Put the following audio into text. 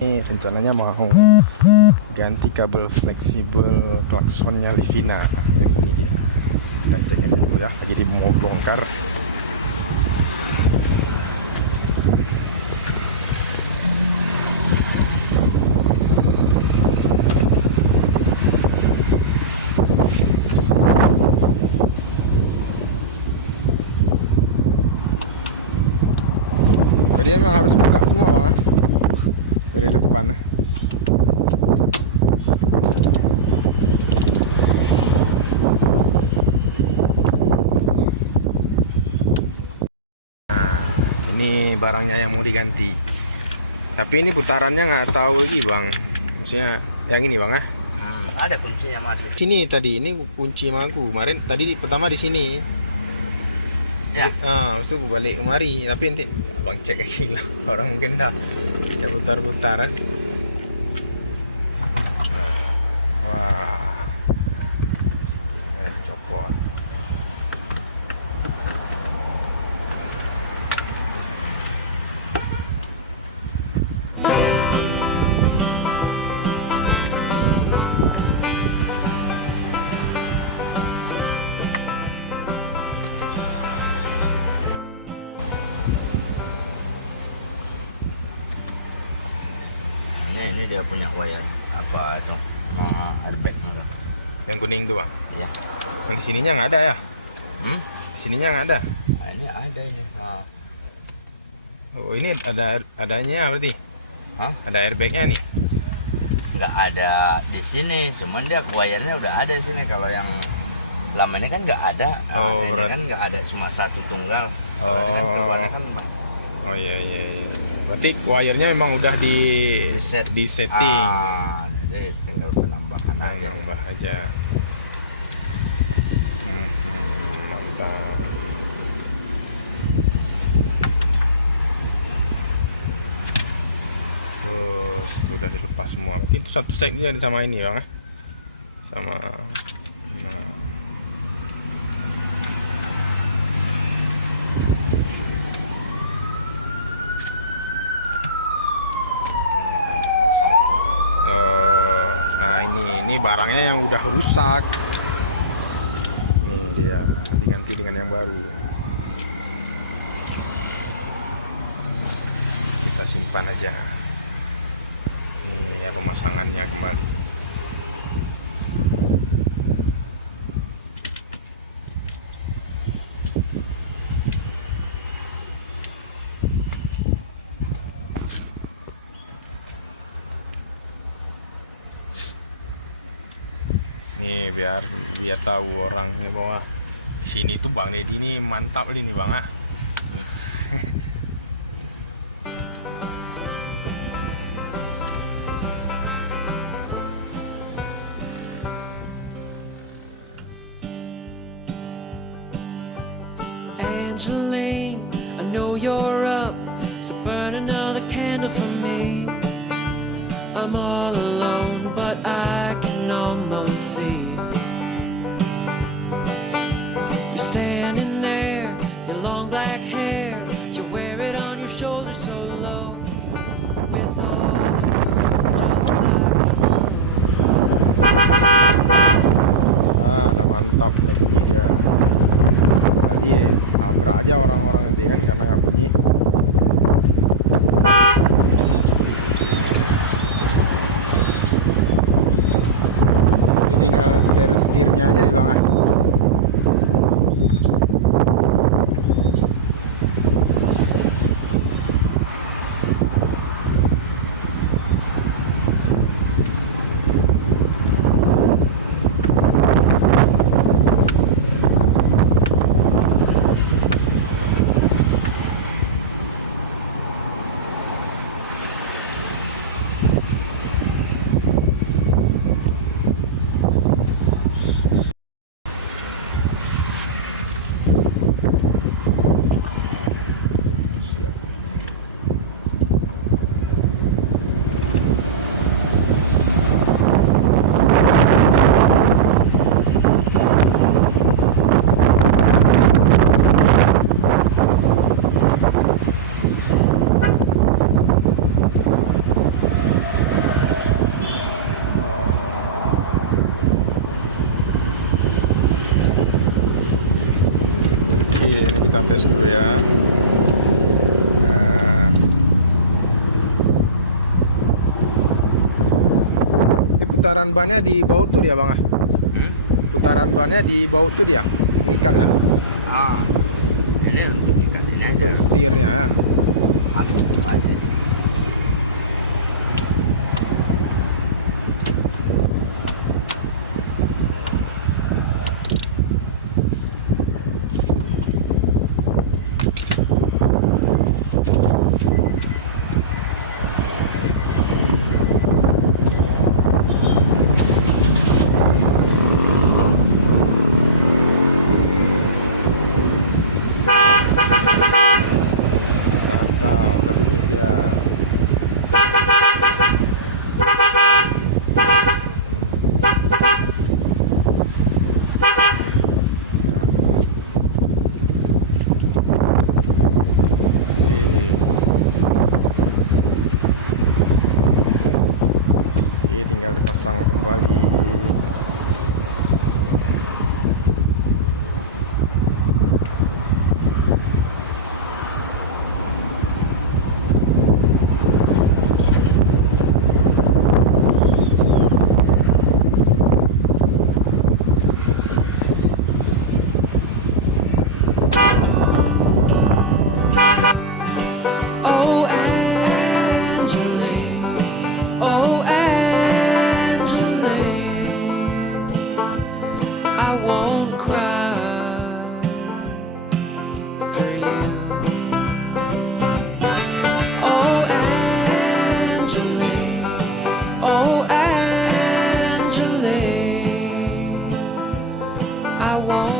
Ini rencananya mau ganti kabel fleksibel klaksonnya Livina. Kita cek dulu ya, lagi mau bongkar. Jadi memang harus buka semua lah. Ini barangnya yang mau diganti, tapi ini putarannya nggak tahu lagi bang. Maksudnya yang ini bang ada kuncinya masih. Sini tadi ini kunci mangku kemarin tadi pertama di sini. Ya. Habis itu balik kemari, tapi nanti bang cek lagi orang mungkin dah ya putar-putaran. Ini dia punya wire apa itu? Airbag gitu. Yang kuning tuh bang. Iya. Yang sininya nggak ada ya? Sininya nggak ada. Nah, ini ada ini. Oh ini adanya berarti? Hah? Ada airbagnya nih? Nggak ada di sini, cuman dia wirenya udah ada di sini. Kalau yang lama ini kan nggak ada. Ini kan nggak ada, cuma satu tunggal. Kalau ini kan keluarnya kan. Oh iya. Berarti wire-nya memang udah di setting. Jadi tinggal penambahan aja. Nambah aja. Mantap. Terus udah dilepas semua. Itu satu setnya sama ini bang, sama. Barangnya yang udah rusak, ini dia diganti dengan yang baru. Kita simpan aja. Ini pemasangannya kembali. Biar tahu orangnya bahwa sini tuh Bang Deddy ini mantap ini bang Angeline, I know you're up, so burn another candle for me. I'm all alone, but I can almost see you standing there, your long black hair, you wear it on your shoulder so low, with all the girls just like the girls. mantap iya angka aja orang-orang nanti kan nggak pakai bunyi. Ini kalau stainless steel ya bang? Putaran bannya di bawah itu dia. Ikan. Ah, ini untuk ikan ini aja. Iya. Masuk aja. Oh, Angeline, oh, Angeline, I won't cry for you. Oh, Angeline, oh, Angeline, I won't